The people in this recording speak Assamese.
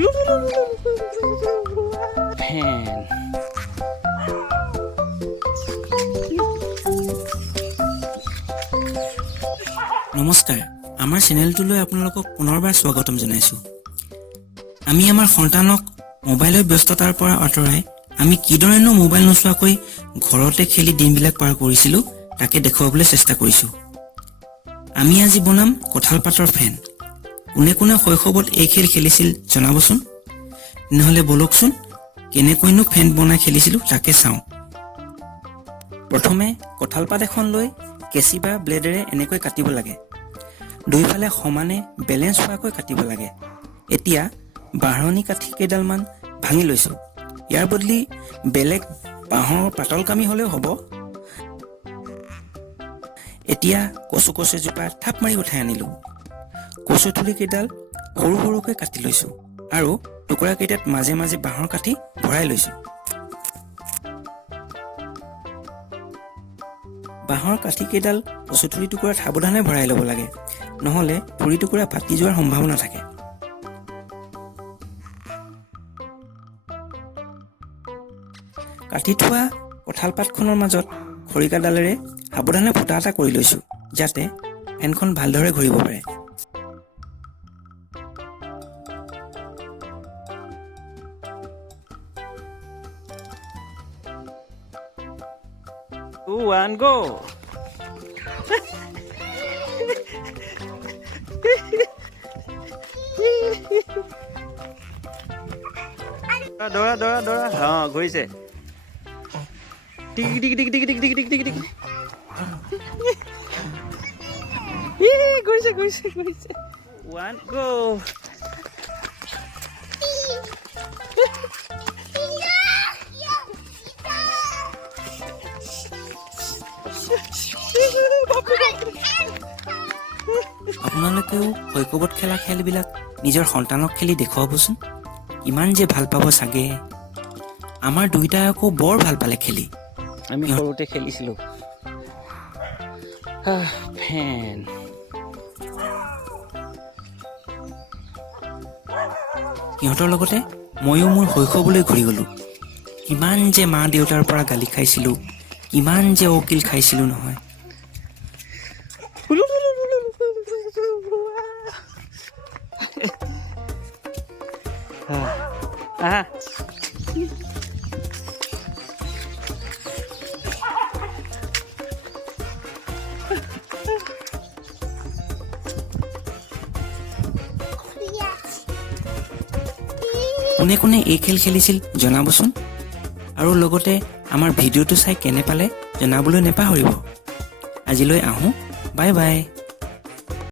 ফেন নমস্কাৰ, আমাৰ চেনেলটোলৈ আপোনালোকক পুনৰবাৰ স্বাগতম জনাইছোঁ। আমি আমাৰ সন্তানক মোবাইলৰ ব্যস্ততাৰ পৰা আঁতৰাই আমি কিদৰেনো মোবাইল নোচোৱাকৈ ঘৰতে খেলি দিনবিলাক পাৰ কৰিছিলোঁ তাকে দেখুৱাবলৈ চেষ্টা কৰিছোঁ। আমি আজি বনাম কঁঠাল পাতৰ ফেন। কোনে কোনে শৈশৱত এই খেল খেলিছিল জনাবচোন। নহ'লে বলকচোন কেনেকৈনো ফেন বনাই খেলিছিলোঁ তাকে চাওঁ। প্ৰথমে কঁঠাল পাত এখন লৈ কেঁচি বা ব্লেডেৰে এনেকৈ কাটিব লাগে। দুইফালে সমানে বেলেঞ্চ হোৱাকৈ কাটিব লাগে। এতিয়া বাঢ়নি কাঠি কেইডালমান ভাঙি লৈছোঁ। ইয়াৰ বদলি বেলেগ বাঁহৰ পাতল কামি হ'লেও হ'ব। এতিয়া কচু এজোপা থাপ মাৰি উঠাই আনিলোঁ। কচু থুলি কেইডাল সৰু সৰুকৈ কাটি লৈছোঁ আৰু টুকুৰা কেইটাত মাজে মাজে বাঁহৰ কাঠি ভৰাই লৈছোঁ। বাঁহৰ কাঠি কেইডাল কচু থুলি টুকুৰাত সাৱধানে ভৰাই ল'ব লাগে, নহ'লে থুৰি টুকুৰা ফাটি যোৱাৰ সম্ভাৱনা থাকে। কাটি থোৱা কঁঠাল পাতখনৰ মাজত খৰিকাডালেৰে সাৱধানে ফুটা এটা কৰি লৈছোঁ, যাতে ফেনখন ভালদৰে ঘূৰিব পাৰে। One go. দৌৰা ঘূৰিছে। টিক টিক টিক টিক টিক টিক টিক টিক টিক ঘূৰিছে। One go. আপোনালোকেও শৈশৱত খেলা খেলবিলাক নিজৰ সন্তানক খেলি দেখুৱাবচোন, ইমান যে ভাল পাব চাগে। আমাৰ দুইটাই আকৌ বৰ ভাল পালে খেলি। আমি সৰুতে খেলিছিলোঁ ফেন। সিহঁতৰ লগতে ময়ো মোৰ শৈশৱলৈ ঘূৰি গ'লোঁ। কিমান যে মা দেউতাৰ পৰা গালি খাইছিলোঁ, কিমান যে অকিল খাইছিলোঁ নহয়। কোনে কোনে এই খেল খেলিছিল জনাবচোন, আৰু লগতে আমাৰ ভিডিঅ'টো চাই কেনে পালে জনাবলৈ নেপাহৰিব। আজিলৈ আহোঁ, বাই বাই।